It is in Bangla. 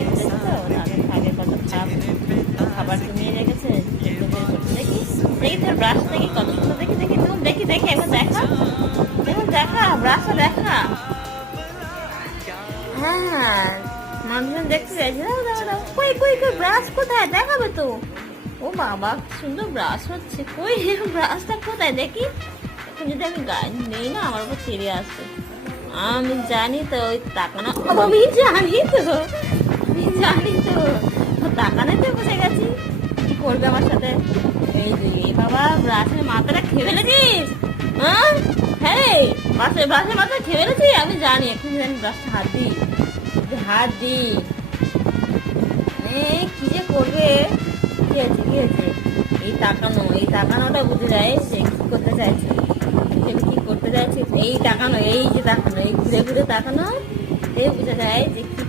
খেতে যাচ্ছে তো তাদের খাবে কত খারাপ খাবার জমিয়ে রেখেছে সেগুলো বের করছে। দেখি দেখি তোর ব্রাশ দেখি কত সুন্দর, দেখি দেখি তুমি দেখি দেখি একবার দেখা, এখন দেখা ব্রাশটা দেখা। হ্যাঁ মানুষজন দেখতে চাইছে, দাও দাও দাও, কই কই কই ব্রাশ কোথায় দেখাবে তো। ও বাবা কি সুন্দর ব্রাশ হচ্ছে, কই ব্রাশটা কোথায় দেখি। এখন যদি আমি গায়ে নেই না আমার উপর চিড়ে আসবে। আমি জানি তো ওই তাকানো, আমি জানি তো, আমি জানি তো তাকানোতে বসে গেছি কি করবে আমার সাথে। এই যে এ বাবা ব্রাশের মাথাটা খেয়ে ফেলেছিস, হ্যাঁ হ্যাঁ ব্রাশের ব্রাশের মাথা খেয়ে ফেলেছি আমি জানি, এখন জানি ব্রাশটা হাত দিই, হাত দিই। কি যে করবে, কি আছে কি আছে, এই তাকানো, এই তাকানোটা বুঝে যায় সে কি করতে চাইছে, সে কি করতে চাইছে। এই তাকানো, এই যে তাকানো, এই ঘুরে ঘুরে তাকানো, এই বুঝে যায় যে কি